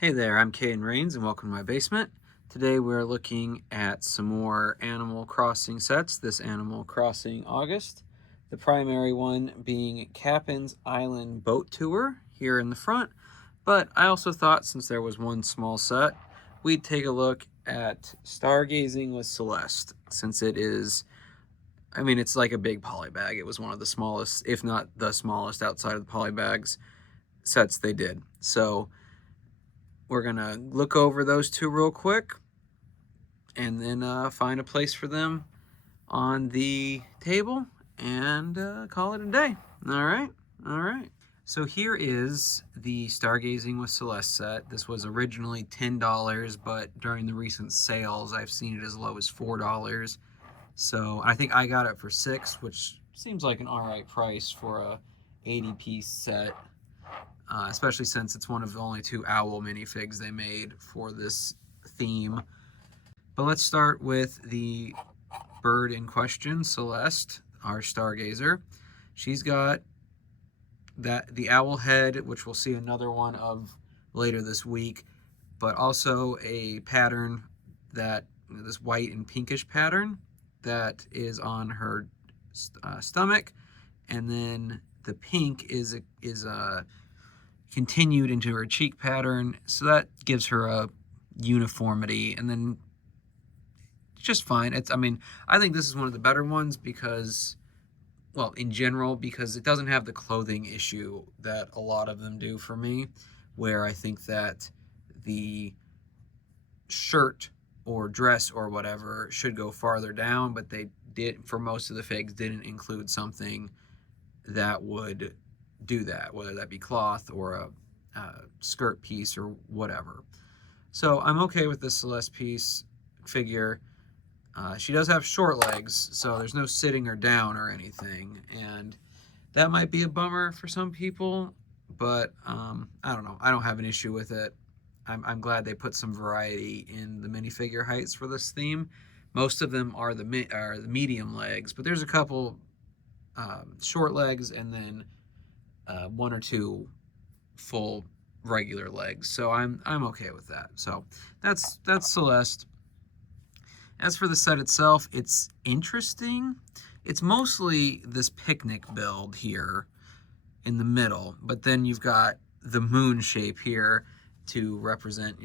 Hey there, I'm Kay and Rains and welcome to my basement. Today we're looking at some more Animal Crossing sets, this Animal Crossing August. The primary one being Kapp'n's Island Boat Tour here in the front, but I also thought since there was one small set, we'd take a look at Stargazing with Celeste, since it is, it's like a big polybag. It was one of the smallest, if not the smallest outside of the polybags sets they did. So we're gonna look over those two real quick and then find a place for them on the table and call it a day. All right, all right. So here is the Stargazing with Celeste set. This was originally $10, but during the recent sales, I've seen it as low as $4. So I think I got it for $6, which seems like an all right price for a 80-piece set. Especially since it's one of the only two owl minifigs they made for this theme. But let's start with the bird in question, Celeste, our stargazer. She's got the owl head, which we'll see another one of later this week, but also a pattern that, this white and pinkish pattern that is on her stomach, and then the pink is continued into her cheek pattern, so that gives her a uniformity, and then just fine. I think this is one of the better ones because, well, in general, because it doesn't have the clothing issue that a lot of them do for me, where I think that the shirt or dress or whatever should go farther down, but they did, for most of the figs, didn't include something that would do that, whether that be cloth or a skirt piece or whatever. So I'm okay with this Celeste piece figure. She does have short legs, so there's no sitting her down or anything, and that might be a bummer for some people, but I don't know. I don't have an issue with it. I'm glad they put some variety in the minifigure heights for this theme. Most of them are the medium legs, but there's a couple short legs and then one or two full regular legs. So I'm okay with that. So that's Celeste. As for the set itself, it's interesting. It's mostly this picnic build here in the middle, but then you've got the moon shape here to represent,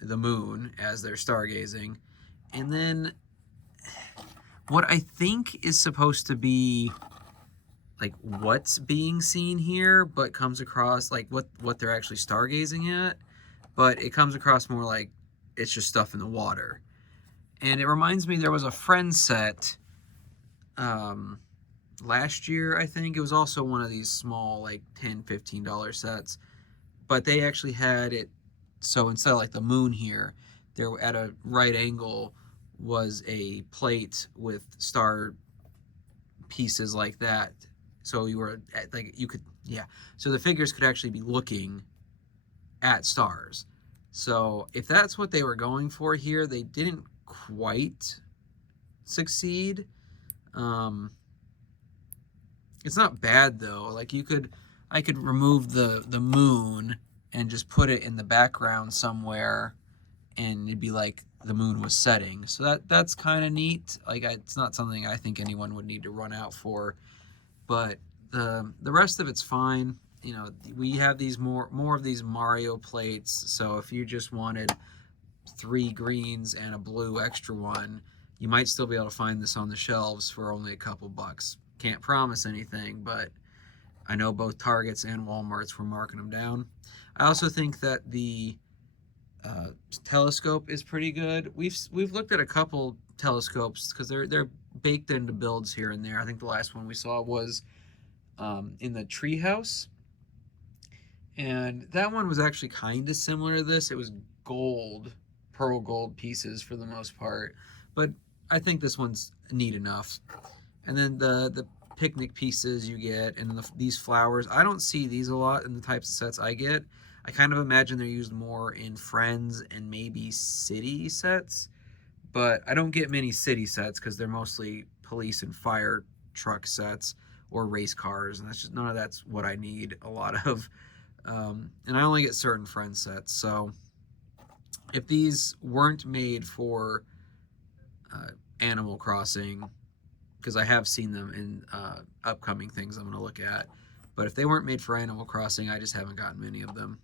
the moon as they're stargazing. And then what I think is supposed to be like what's being seen here, but comes across like what they're actually stargazing at, but it comes across more like it's just stuff in the water. And it reminds me, there was a Friends set last year, I think. It was also one of these small, like $10-15 sets, but they actually had it, so instead of like the moon here, there at a right angle was a plate with star pieces like that. So you were like, you could, yeah. So the figures could actually be looking at stars. So if that's what they were going for here, they didn't quite succeed. It's not bad though. Like I could remove the moon and just put it in the background somewhere, and it'd be like the moon was setting. So that's kind of neat. Like it's not something I think anyone would need to run out for, but the rest of it's fine. We have these more of these Mario plates. So if you just wanted 3 greens and a blue extra one, you might still be able to find this on the shelves for only a couple bucks. Can't promise anything, but I know both Targets and Walmarts were marking them down. I also think that the telescope is pretty good. We've looked at a couple telescopes because they're baked into builds here and there. I think the last one we saw was in the treehouse, and that one was actually kind of similar to this. It was gold, pearl gold pieces for the most part, but I think this one's neat enough. And then the picnic pieces you get, and these flowers. I don't see these a lot in the types of sets I get. I kind of imagine they're used more in Friends and maybe city sets, but I don't get many city sets because they're mostly police and fire truck sets or race cars, and that's just none of that's what I need a lot of. And I only get certain Friends sets, so if these weren't made for Animal Crossing, because I have seen them in upcoming things I'm going to look at, but if they weren't made for Animal Crossing, I just haven't gotten many of them.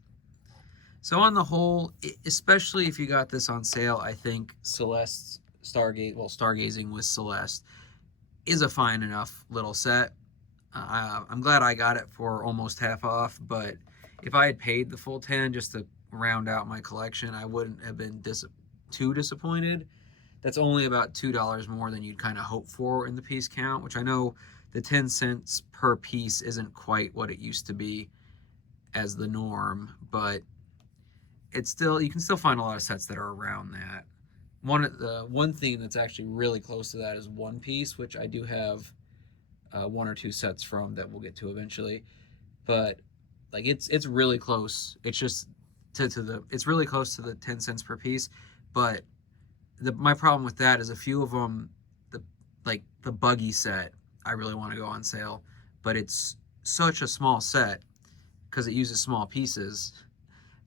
So on the whole, especially if you got this on sale, I think Stargazing with Celeste is a fine enough little set. I'm glad I got it for almost half off, but if I had paid the full 10 just to round out my collection, I wouldn't have been too disappointed. That's only about $2 more than you'd kind of hope for in the piece count, which I know the 10 cents per piece isn't quite what it used to be as the norm, but it's still, you can still find a lot of sets that are around that. One thing that's actually really close to that is One Piece, which I do have one or two sets from that we'll get to eventually. But like it's really close. It's just to the it's really close to the 10 cents per piece. But my problem with that is a few of them, the buggy set, I really want to go on sale, but it's such a small set because it uses small pieces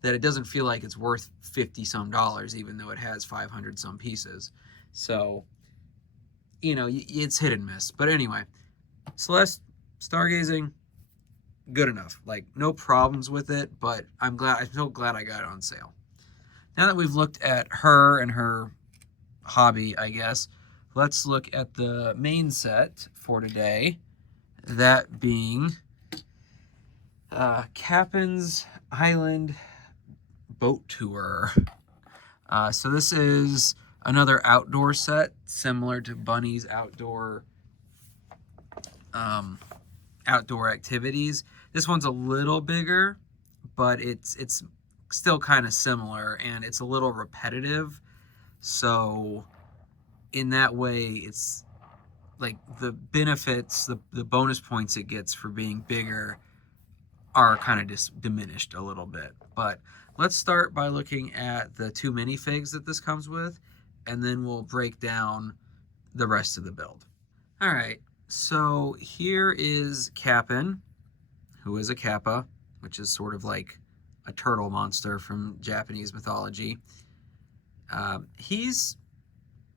that it doesn't feel like it's worth 50 some dollars, even though it has 500 some pieces. So, it's hit and miss. But anyway, Celeste, Stargazing, good enough. Like, no problems with it, but I'm so glad I got it on sale. Now that we've looked at her and her hobby, I guess, let's look at the main set for today. That being Kapp'n's Island Boat Tour. So this is another outdoor set, similar to Bunny's outdoor activities. This one's a little bigger, but it's still kind of similar, and it's a little repetitive. So in that way, it's like the benefits, the bonus points it gets for being bigger are kind of just diminished a little bit. But let's start by looking at the two minifigs that this comes with, and then we'll break down the rest of the build. All right, so here is Kapp'n, who is a kappa, which is sort of like a turtle monster from Japanese mythology. He's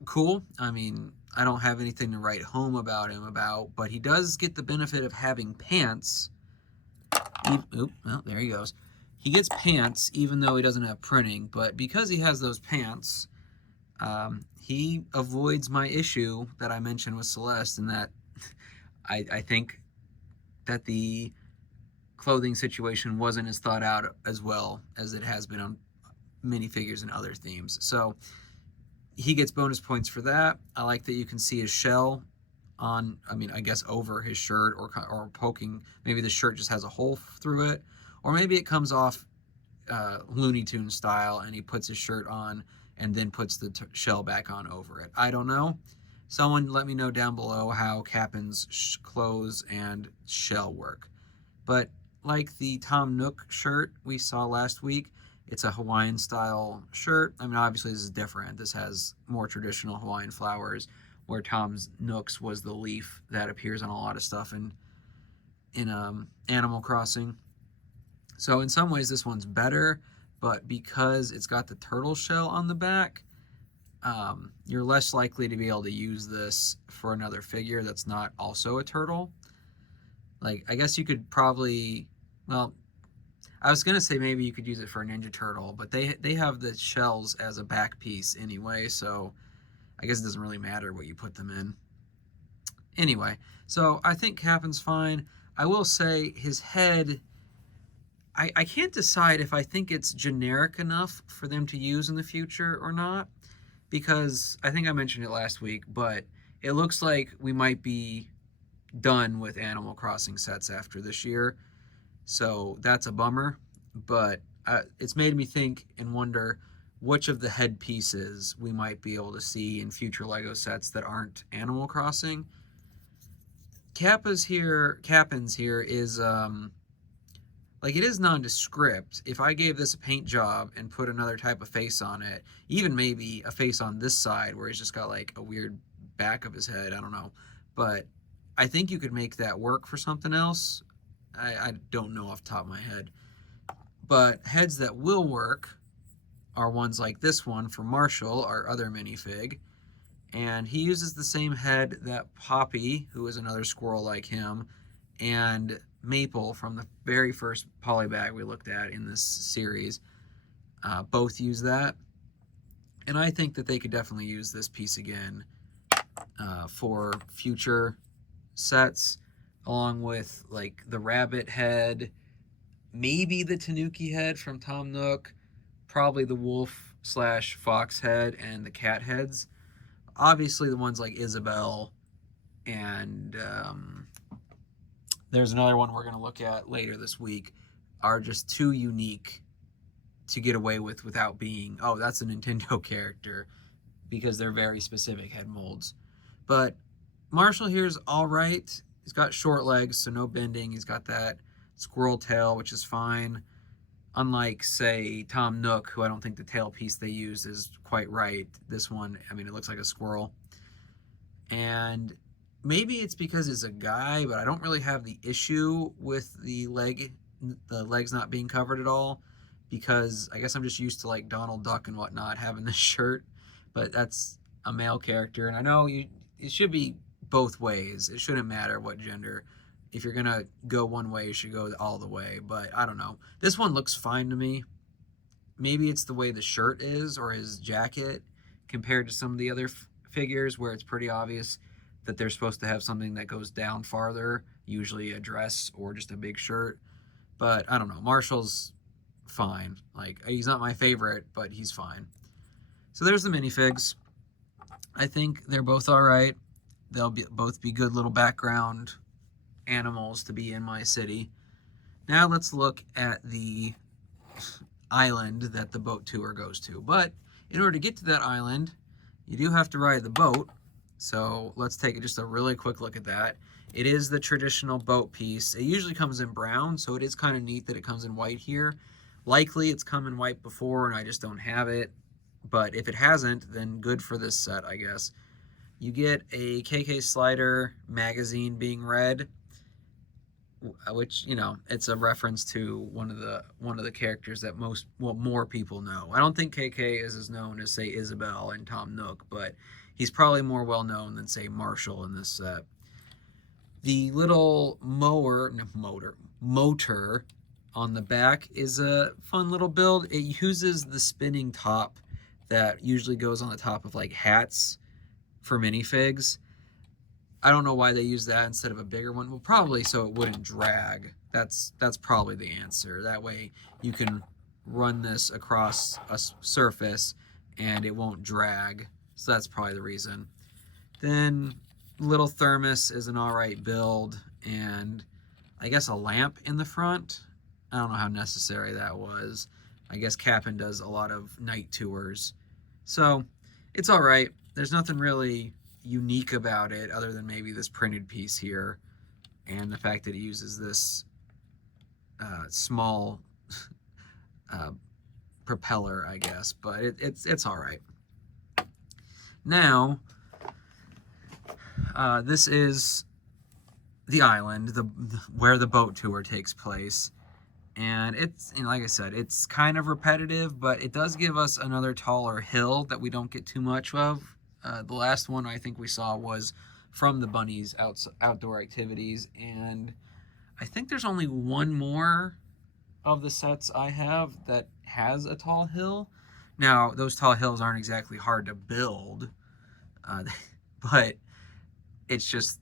cool. I mean, I don't have anything to write home about him but he does get the benefit of having pants. Well, there he goes. He gets pants even though he doesn't have printing, but because he has those pants, he avoids my issue that I mentioned with Celeste, and that I think that the clothing situation wasn't as thought out as well as it has been on minifigures and other themes. So he gets bonus points for that. I like that you can see his shell on, I guess over his shirt, or poking. Maybe the shirt just has a hole through it, or maybe it comes off Looney Tunes style and he puts his shirt on and then puts the shell back on over it. I don't know. Someone let me know down below how Kapp'n's clothes and shell work. But like the Tom Nook shirt we saw last week, it's a Hawaiian style shirt. Obviously this is different. This has more traditional Hawaiian flowers, where Tom's Nook's was the leaf that appears on a lot of stuff in Animal Crossing. So in some ways this one's better, but because it's got the turtle shell on the back, you're less likely to be able to use this for another figure that's not also a turtle. Like, I guess you could probably, well, I was gonna say maybe you could use it for a Ninja Turtle, but they have the shells as a back piece anyway, so I guess it doesn't really matter what you put them in. Anyway, so I think Kapp'n's fine. I will say his head, I can't decide if I think it's generic enough for them to use in the future or not, because I think I mentioned it last week, but it looks like we might be done with Animal Crossing sets after this year. So that's a bummer, but it's made me think and wonder which of the head pieces we might be able to see in future LEGO sets that aren't Animal Crossing. Kapp'n's here is, like, it is nondescript. If I gave this a paint job and put another type of face on it, even maybe a face on this side where he's just got like a weird back of his head, I don't know. But I think you could make that work for something else. I don't know off the top of my head. But heads that will work are ones like this one for Marshall, our other minifig. And he uses the same head that Poppy, who is another squirrel like him, and Maple from the very first polybag we looked at in this series, both use that. And I think that they could definitely use this piece again for future sets, along with like the rabbit head, maybe the Tanuki head from Tom Nook, probably the wolf / fox head, and the cat heads. Obviously the ones like Isabel, and there's another one we're going to look at later this week, are just too unique to get away with without being, oh, that's a Nintendo character, because they're very specific head molds. But Marshall here is all right. He's got short legs, so no bending. He's got that squirrel tail, which is fine. Unlike, say, Tom Nook, who I don't think the tail piece they use is quite right. This one, I mean, it looks like a squirrel. And maybe it's because it's a guy, but I don't really have the issue with the legs not being covered at all, because I guess I'm just used to like Donald Duck and whatnot having this shirt, but that's a male character, and I know it should be both ways. It shouldn't matter what gender. If you're gonna go one way, you should go all the way, but I don't know. This one looks fine to me. Maybe it's the way the shirt is or his jacket compared to some of the other figures where it's pretty obvious that they're supposed to have something that goes down farther, usually a dress or just a big shirt. But I don't know. Marshall's fine. Like, he's not my favorite, but he's fine. So there's the minifigs. I think they're both all right. They'll both be good little background animals to be in my city. Now let's look at the island that the boat tour goes to. But in order to get to that island, you do have to ride the boat. So let's take just a really quick look at that. It is the traditional boat piece. It usually comes in brown, so it is kind of neat that it comes in white here. Likely it's come in white before and I just don't have it. But if it hasn't, then good for this set, I guess. You get a KK Slider magazine being read, which, you know, it's a reference to one of the characters that more people know. I don't think KK is as known as, say, Isabel and Tom Nook, but he's probably more well known than, say, Marshall in this set. The little motor on the back is a fun little build. It uses the spinning top that usually goes on the top of like hats for minifigs. I don't know why they use that instead of a bigger one. Well, probably so it wouldn't drag. That's probably the answer. That way you can run this across a surface and it won't drag. So that's probably the reason. Then little thermos is an alright build, and I guess a lamp in the front. I don't know how necessary that was. I guess Kapp'n does a lot of night tours. So it's alright. There's nothing really unique about it other than maybe this printed piece here and the fact that it uses this small propeller, I guess, but it's all right. Now this is the island, where the boat tour takes place, and it's, you know, like I said, it's kind of repetitive, but it does give us another taller hill that we don't get too much of. The last one I think we saw was from the bunnies' outdoor activities, and I think there's only one more of the sets I have that has a tall hill. Now, those tall hills aren't exactly hard to build, but it's just,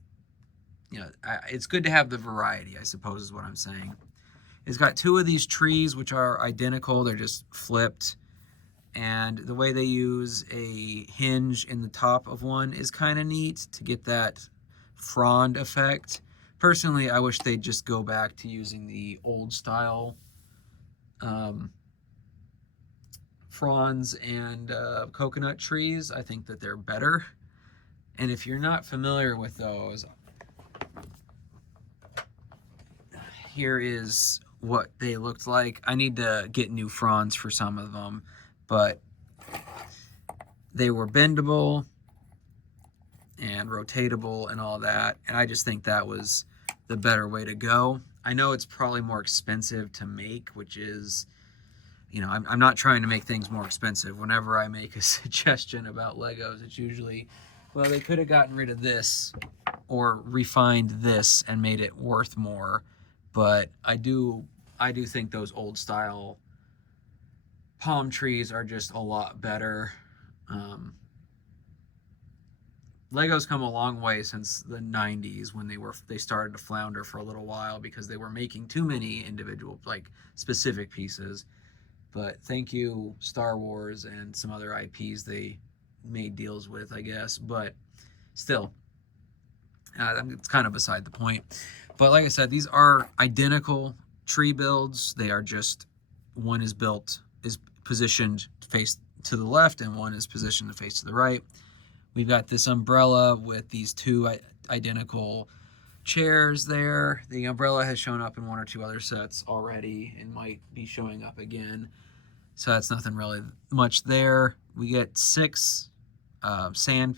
you know, it's good to have the variety, I suppose is what I'm saying. It's got two of these trees which are identical. They're just flipped. And the way they use a hinge in the top of one is kind of neat to get that frond effect. Personally, I wish they'd just go back to using the old style fronds and coconut trees. I think that they're better. And if you're not familiar with those, here is what they looked like. I need to get new fronds for some of them, but they were bendable and rotatable and all that, and I just think that was the better way to go. I know it's probably more expensive to make, which is you know, I'm not trying to make things more expensive. Whenever I make a suggestion about Legos, it's usually, well, they could have gotten rid of this or refined this and made it worth more. But I do think those old style palm trees are just a lot better. Legos come a long way since the 90s when they started to flounder for a little while because they were making too many individual, like, specific pieces. But thank you, Star Wars and some other IPs they made deals with, I guess. But still, it's kind of beside the point. But like I said, these are identical tree builds. They are just, one is positioned to face to the left and one is positioned to face to the right. We've got this umbrella with these two identical chairs there. The umbrella has shown up in one or two other sets already and might be showing up again. So that's nothing really much there. We get 6 sand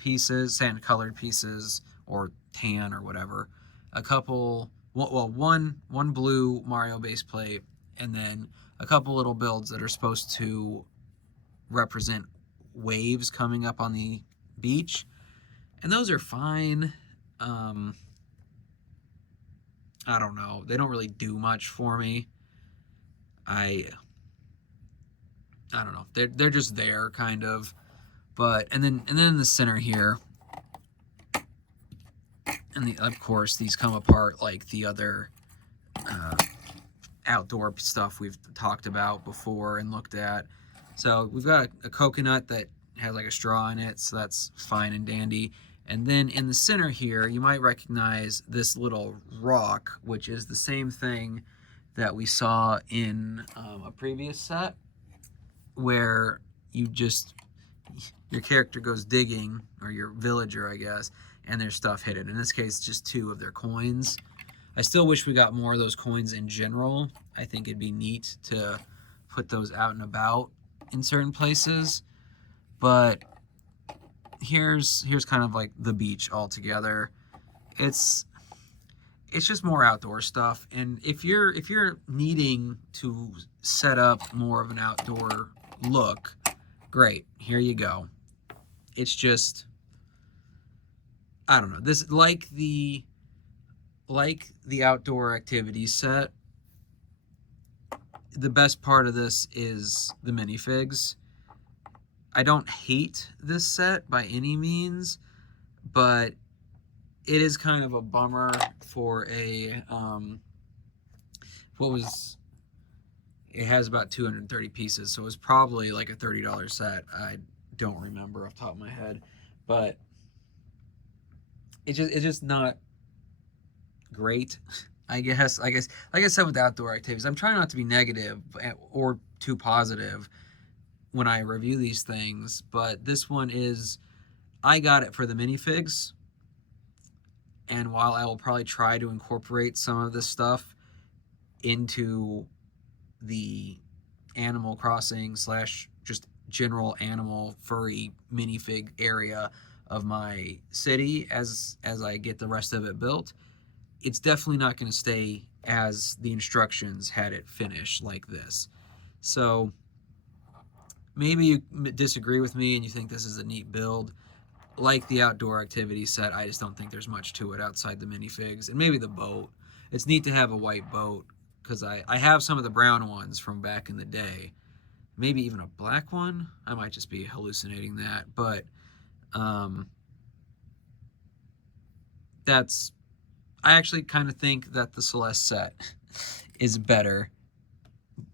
colored pieces, or tan or whatever. A couple, well, one blue Mario base plate, and then a couple little builds that are supposed to represent waves coming up on the beach, and those are fine. I don't know, they don't really do much for me. I don't know, they're just there, kind of. But and then in the center here, and of course these come apart like the other outdoor stuff we've talked about before and looked at. So we've got a coconut that has like a straw in it, so that's fine and dandy. And then in the center here, you might recognize this little rock, which is the same thing that we saw in a previous set, where your character goes digging, or your villager, I guess, and there's stuff hidden. In this case, just 2 of their coins. I still wish we got more of those coins in general. I think it'd be neat to put those out and about in certain places. But here's kind of like the beach altogether. It's just more outdoor stuff. And if you're needing to set up more of an outdoor look, great, here you go. It's just, I don't know, this, like the outdoor activities set, the best part of this is the minifigs. I don't hate this set by any means, but it is kind of a bummer for a it has about 230 pieces, so it was probably like a $30 set. I don't remember off the top of my head, but it's just not great, I guess. Like I said with outdoor activities, I'm trying not to be negative or too positive when I review these things, but this one is, I got it for the minifigs, and while I will probably try to incorporate some of this stuff into the Animal Crossing / just general animal furry minifig area of my city as I get the rest of it built, it's definitely not going to stay as the instructions had it finish like this. So maybe you disagree with me and you think this is a neat build. Like the outdoor activity set, I just don't think there's much to it outside the minifigs and maybe the boat. It's neat to have a white boat, because I have some of the brown ones from back in the day. Maybe even a black one. I might just be hallucinating that, but I actually kind of think that the Celeste set is better,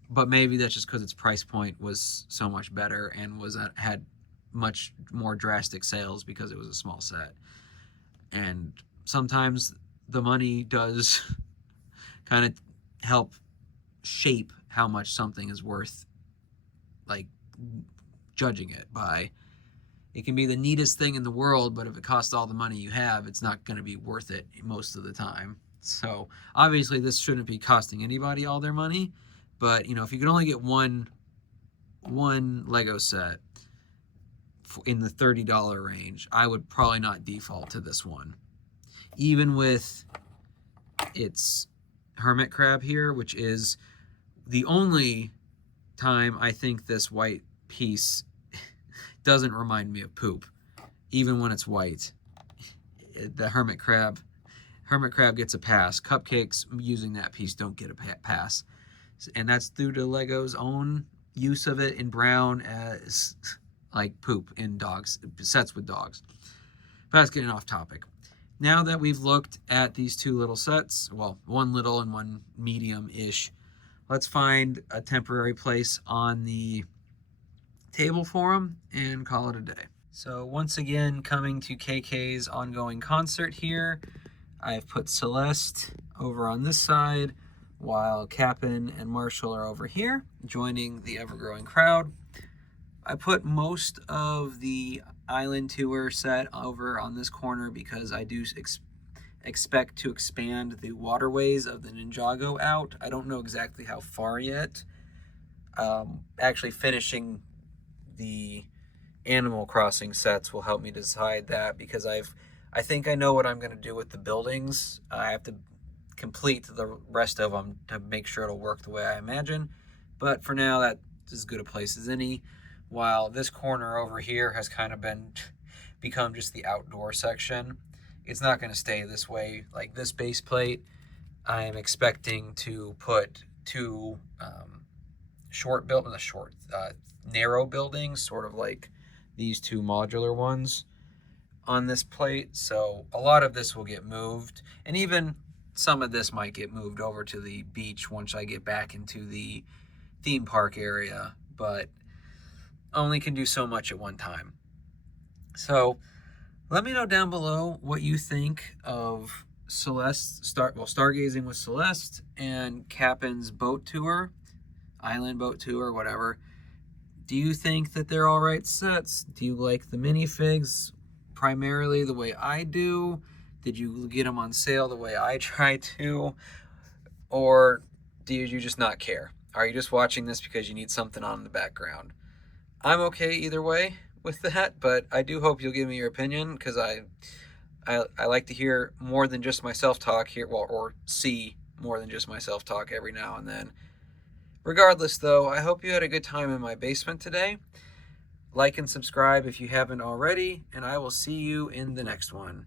but maybe that's just because its price point was so much better and had much more drastic sales because it was a small set. And sometimes the money does kind of help shape how much something is worth, like, judging it by. It can be the neatest thing in the world, but if it costs all the money you have, it's not going to be worth it most of the time. So obviously this shouldn't be costing anybody all their money, but if you could only get one Lego set in the $30 range, I would probably not default to this one, even with its hermit crab here, which is the only time, I think this white piece doesn't remind me of poop, even when it's white. The hermit crab gets a pass. Cupcakes using that piece don't get a pass. And that's due to Lego's own use of it in brown as like poop in sets with dogs. But that's getting off topic. Now that we've looked at these two little sets, well, one little and one medium-ish, let's find a temporary place on the table for them and call it a day. So once again, coming to KK's ongoing concert here, I've put Celeste over on this side, while Kapp'n and Marshall are over here, joining the ever-growing crowd. I put most of the island tour set over on this corner because I do expect to expand the waterways of the Ninjago out. I don't know exactly how far yet. Actually finishing the Animal Crossing sets will help me decide that, because I think I know what I'm going to do with the buildings. I have to complete the rest of them to make sure it'll work the way I imagine. But for now, that's as good a place as any. While this corner over here has kind of become just the outdoor section. It's not going to stay this way. Like this base plate, I am expecting to put two narrow buildings, sort of like these two modular ones on this plate. So a lot of this will get moved, and even some of this might get moved over to the beach once I get back into the theme park area, but only can do so much at one time. So let me know down below what you think of Stargazing with Celeste and Kapp'n's boat tour, island boat tour, whatever. Do you think that they're all right sets? Do you like the minifigs primarily the way I do? Did you get them on sale the way I try to? Or do you just not care? Are you just watching this because you need something on in the background? I'm okay either way with that, but I do hope you'll give me your opinion, because I like to hear more than just myself talk here, or see more than just myself talk every now and then. Regardless, though, I hope you had a good time in my basement today. Like and subscribe if you haven't already, and I will see you in the next one.